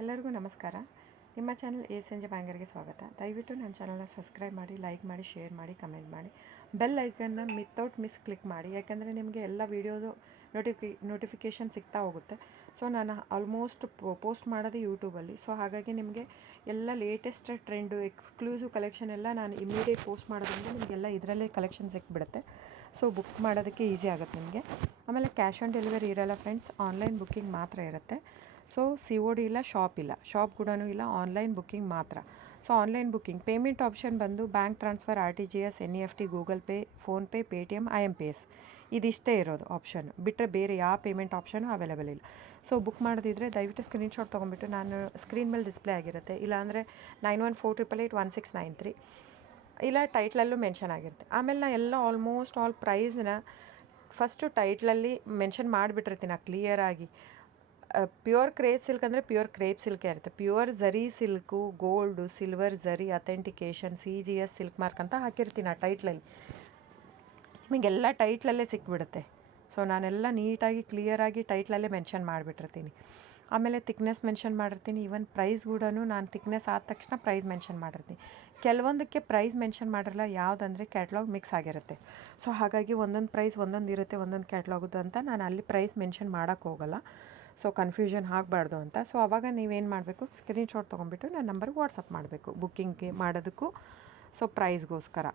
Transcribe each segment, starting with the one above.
ಎಲ್ಲರಿಗೂ ನಮಸ್ಕಾರ. ನಿಮ್ಮ ಚಾನಲ್ ಎ ಸಂಜೆ ಬ್ಯಾಂಗರ್ಗೆ ಸ್ವಾಗತ. ದಯವಿಟ್ಟು ನನ್ನ ಚಾನಲ್ನ ಸಬ್ಸ್ಕ್ರೈಬ್ ಮಾಡಿ, ಲೈಕ್ ಮಾಡಿ, ಶೇರ್ ಮಾಡಿ, ಕಮೆಂಟ್ ಮಾಡಿ, ಬೆಲ್ ಐಕನ್ನ ವಿತೌಟ್ ಮಿಸ್ ಕ್ಲಿಕ್ ಮಾಡಿ. ಯಾಕೆಂದರೆ ನಿಮಗೆ ಎಲ್ಲ ವೀಡಿಯೋದು ನೋಟಿಫಿಕೇಷನ್ ಸಿಗ್ತಾ ಹೋಗುತ್ತೆ. ಸೊ ನಾನು ಆಲ್ಮೋಸ್ಟ್ ಪೋಸ್ಟ್ ಮಾಡೋದು ಯೂಟ್ಯೂಬಲ್ಲಿ. ಸೊ ಹಾಗಾಗಿ ನಿಮಗೆ ಎಲ್ಲ ಲೇಟೆಸ್ಟ್ ಟ್ರೆಂಡು, ಎಕ್ಸ್ಕ್ಲೂಸಿವ್ ಕಲೆಕ್ಷನ್ ಎಲ್ಲ ನಾನು ಇಮಿಡಿಯೇಟ್ ಪೋಸ್ಟ್ ಮಾಡೋದ್ರಿಂದ ನಿಮಗೆಲ್ಲ ಇದರಲ್ಲೇ ಕಲೆಕ್ಷನ್ ಸಿಕ್ಬಿಡುತ್ತೆ. ಸೊ ಬುಕ್ ಮಾಡೋದಕ್ಕೆ ಈಸಿ ಆಗುತ್ತೆ ನಿಮಗೆ. ಆಮೇಲೆ ಕ್ಯಾಶ್ ಆನ್ ಡೆಲಿವರಿ ಇರೋಲ್ಲ ಫ್ರೆಂಡ್ಸ್, ಆನ್ಲೈನ್ ಬುಕ್ಕಿಂಗ್ ಮಾತ್ರ ಇರುತ್ತೆ. ಸೊ COD ಇಲ್ಲ, ಶಾಪ್ ಕೂಡ ಇಲ್ಲ, ಆನ್ಲೈನ್ ಬುಕ್ಕಿಂಗ್ ಮಾತ್ರ. So online booking payment option ಬಂದು bank transfer, RTGS, NEFT, Google Pay, PhonePe, Paytm, IMPS ಇದಿಷ್ಟೇ ಇರೋದು ಆಪ್ಷನ್. ಬಿಟ್ಟರೆ ಬೇರೆ ಯಾವ ಪೇಮೆಂಟ್ ಆಪ್ಷನು ಅವೈಲೇಬಲ್ ಇಲ್ಲ. ಸೊ ಬುಕ್ ಮಾಡೋದಿದ್ರೆ ದಯವಿಟ್ಟು ಸ್ಕ್ರೀನ್ಶಾಟ್ ತೊಗೊಂಬಿಟ್ಟು ನಾನು ಸ್ಕ್ರೀನ್ ಮೇಲೆ ಡಿಸ್ಪ್ಲೇ ಆಗಿರುತ್ತೆ, ಇಲ್ಲಾಂದರೆ 9148881693 ಇಲ್ಲ ಟೈಟ್ಲಲ್ಲೂ ಮೆನ್ಷನ್ ಆಗಿರುತ್ತೆ. ಆಮೇಲೆ ನಾನು ಎಲ್ಲ ಆಲ್ಮೋಸ್ಟ್ ಆಲ್ ಪ್ರೈಸ್ನ ಫಸ್ಟು ಟೈಟ್ಲಲ್ಲಿ ಮೆನ್ಷನ್ ಮಾಡಿಬಿಟ್ಟಿರ್ತೀನಿ ಕ್ಲಿಯರಾಗಿ. ಪ್ಯೂರ್ ಕ್ರೇಪ್ ಸಿಲ್ಕ್ ಅಂದರೆ ಪ್ಯೂರ್ ಕ್ರೇಪ್ ಸಿಲ್ಕೇ ಇರುತ್ತೆ. ಪ್ಯೂರ್ ಝರಿ ಸಿಲ್ಕು, ಗೋಲ್ಡು, ಸಿಲ್ವರ್ ಝರಿ, ಅಥೆಂಟಿಕೇಷನ್, CGS ಸಿಲ್ಕ್ ಮಾರ್ಕ್ ಅಂತ ಹಾಕಿರ್ತೀನಿ ಆ ಟೈಟ್ಲಲ್ಲಿ. ನಿಮಗೆಲ್ಲ ಟೈಟ್ಲಲ್ಲೇ ಸಿಕ್ಬಿಡುತ್ತೆ. ಸೊ ನಾನೆಲ್ಲ ನೀಟಾಗಿ ಕ್ಲಿಯರಾಗಿ ಟೈಟ್ಲಲ್ಲೇ ಮೆನ್ಷನ್ ಮಾಡಿಬಿಟ್ಟಿರ್ತೀನಿ. ಆಮೇಲೆ ತಿಕ್ನೆಸ್ ಮೆನ್ಷನ್ ಮಾಡಿರ್ತೀನಿ. ಈವನ್ ಪ್ರೈಸ್ ಕೂಡ ನಾನು ತಿಕ್ನೆಸ್ ಆದ ತಕ್ಷಣ ಪ್ರೈಸ್ ಮೆನ್ಷನ್ ಮಾಡಿರ್ತೀನಿ. ಕೆಲವೊಂದಕ್ಕೆ ಪ್ರೈಸ್ ಮೆನ್ಷನ್ ಮಾಡಿರಲ್ಲ, ಯಾವುದಂದರೆ ಕ್ಯಾಟ್ಲಾಗ್ ಮಿಕ್ಸ್ ಆಗಿರುತ್ತೆ. ಸೊ ಹಾಗಾಗಿ ಒಂದೊಂದು ಪ್ರೈಸ್ ಒಂದೊಂದು ಇರುತ್ತೆ, ಒಂದೊಂದು ಕ್ಯಾಟ್ಲಾಗದು ಅಂತ ನಾನು ಅಲ್ಲಿ ಪ್ರೈಸ್ ಮೆನ್ಷನ್ ಮಾಡೋಕ್ಕೆ ಹೋಗಲ್ಲ. ಸೊ ಕನ್ಫ್ಯೂಷನ್ ಆಗಬಾರ್ದು ಅಂತ. ಸೊ ಆವಾಗ ನೀವೇನು ಮಾಡಬೇಕು, ಸ್ಕ್ರೀನ್ಶಾಟ್ ತೊಗೊಂಬಿಟ್ಟು ನನ್ನ ನಂಬರ್ಗೆ ವಾಟ್ಸಪ್ ಮಾಡಬೇಕು ಬುಕ್ಕಿಂಗ್ಗೆ ಮಾಡೋದಕ್ಕೂ, ಸೊ ಪ್ರೈಸ್ಗೋಸ್ಕರ.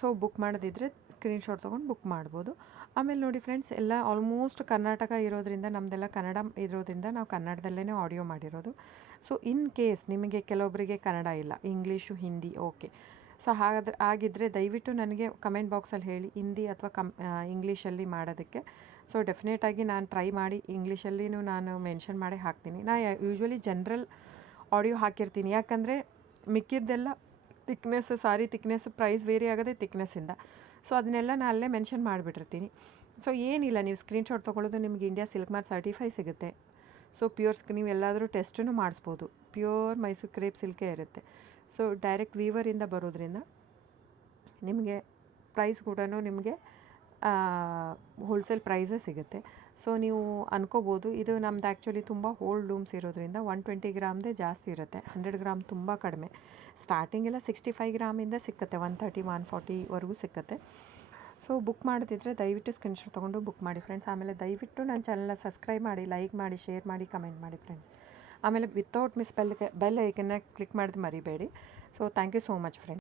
ಸೊ ಬುಕ್ ಮಾಡೋದಿದ್ರೆ ಸ್ಕ್ರೀನ್ಶಾಟ್ ತೊಗೊಂಡು ಬುಕ್ ಮಾಡ್ಬೋದು. ಆಮೇಲೆ ನೋಡಿ ಫ್ರೆಂಡ್ಸ್, ಎಲ್ಲ ಆಲ್ಮೋಸ್ಟ್ ಕರ್ನಾಟಕ ಇರೋದ್ರಿಂದ, ನಮ್ಮದೆಲ್ಲ ಕನ್ನಡ ಇರೋದ್ರಿಂದ ನಾವು ಕನ್ನಡದಲ್ಲೇ ಆಡಿಯೋ ಮಾಡಿರೋದು. ಸೊ ಇನ್ ಕೇಸ್ ನಿಮಗೆ ಕೆಲವೊಬ್ಬರಿಗೆ ಕನ್ನಡ ಇಲ್ಲ, ಇಂಗ್ಲೀಷು, ಹಿಂದಿ, ಓಕೆ. ಸೊ ಆಗಿದ್ದರೆ ದಯವಿಟ್ಟು ನನಗೆ ಕಮೆಂಟ್ ಬಾಕ್ಸಲ್ಲಿ ಹೇಳಿ, ಹಿಂದಿ ಅಥವಾ ಇಂಗ್ಲೀಷಲ್ಲಿ ಮಾಡೋದಕ್ಕೆ. ಸೊ ಡೆಫಿನೆಟಾಗಿ ನಾನು ಟ್ರೈ ಮಾಡಿ ಇಂಗ್ಲೀಷಲ್ಲಿನೂ ನಾನು ಮೆನ್ಷನ್ ಮಾಡಿ ಹಾಕ್ತೀನಿ. ಯೂಶ್ವಲಿ ಜನರಲ್ ಆಡಿಯೋ ಹಾಕಿರ್ತೀನಿ, ಯಾಕಂದರೆ ಮಿಕ್ಕಿದ್ದೆಲ್ಲ ತಿಕ್ನೆಸ್, ಸಾರಿ ತಿಕ್ನೆಸ್ ಪ್ರೈಸ್ ವೇರಿ ಆಗೋದೇ ತಿಕ್ನೆಸ್ಸಿಂದ. ಸೊ ಅದನ್ನೆಲ್ಲ ನಾನು ಅಲ್ಲೇ ಮೆನ್ಷನ್ ಮಾಡಿಬಿಟ್ಟಿರ್ತೀನಿ. ಸೊ ಏನಿಲ್ಲ, ನೀವು ಸ್ಕ್ರೀನ್ಶಾಟ್ ತೊಗೊಳ್ಳೋದು, ನಿಮಗೆ ಇಂಡಿಯಾ ಸಿಲ್ಕ್ ಮಾರ್ಕ್ ಸರ್ಟಿಫೈ ಸಿಗುತ್ತೆ. ಸೊ ನೀವು ಎಲ್ಲಾದರೂ ಟೆಸ್ಟೂ ಮಾಡಿಸ್ಬೋದು. ಪ್ಯೂರ್ ಮೈಸೂರು ಕ್ರೇಪ್ ಸಿಲ್ಕೇ ಇರುತ್ತೆ. ಸೊ ಡೈರೆಕ್ಟ್ ವೀವರಿಂದ ಬರೋದ್ರಿಂದ ನಿಮಗೆ ಪ್ರೈಸ್ ಕೂಡ ನಿಮಗೆ ಹೋಲ್ಸೇಲ್ ಪ್ರೈಸೇ ಸಿಗುತ್ತೆ. ಸೊ ನೀವು ಅನ್ಕೋಬೋದು, ಇದು ನಮ್ದು ಆ್ಯಕ್ಚುಲಿ ತುಂಬ ಹೋಲ್ಡ್ ಲೂಮ್ಸ್ ಇರೋದ್ರಿಂದ 120 ಗ್ರಾಮ್ದೇ ಜಾಸ್ತಿ ಇರುತ್ತೆ, 100 ಗ್ರಾಮ್ ತುಂಬ ಕಡಿಮೆ. ಸ್ಟಾರ್ಟಿಂಗೆಲ್ಲ 65 ಗ್ರಾಮಿಂದ ಸಿಕ್ಕತ್ತೆ, 130, 140ವರೆಗೂ ಸಿಕ್ಕತ್ತೆ. ಸೊ ಬುಕ್ ಮಾಡೋದಿದ್ರೆ ದಯವಿಟ್ಟು ಸ್ಕ್ರೀನ್ಶಾಟ್ ತೊಗೊಂಡು ಬುಕ್ ಮಾಡಿ ಫ್ರೆಂಡ್ಸ್. ಆಮೇಲೆ ದಯವಿಟ್ಟು ನನ್ನ ಚಾನಲ್ನ ಸಬ್ಸ್ಕ್ರೈಬ್ ಮಾಡಿ, ಲೈಕ್ ಮಾಡಿ, ಶೇರ್ ಮಾಡಿ, ಕಮೆಂಟ್ ಮಾಡಿ ಫ್ರೆಂಡ್ಸ್. ಆಮೇಲೆ ವಿತೌಟ್ ಮಿಸ್ ಬೆಲ್ ಐಕನ್ನ ಕ್ಲಿಕ್ ಮಾಡೋದು ಮರಿಬೇಡಿ. So thank you so much friends.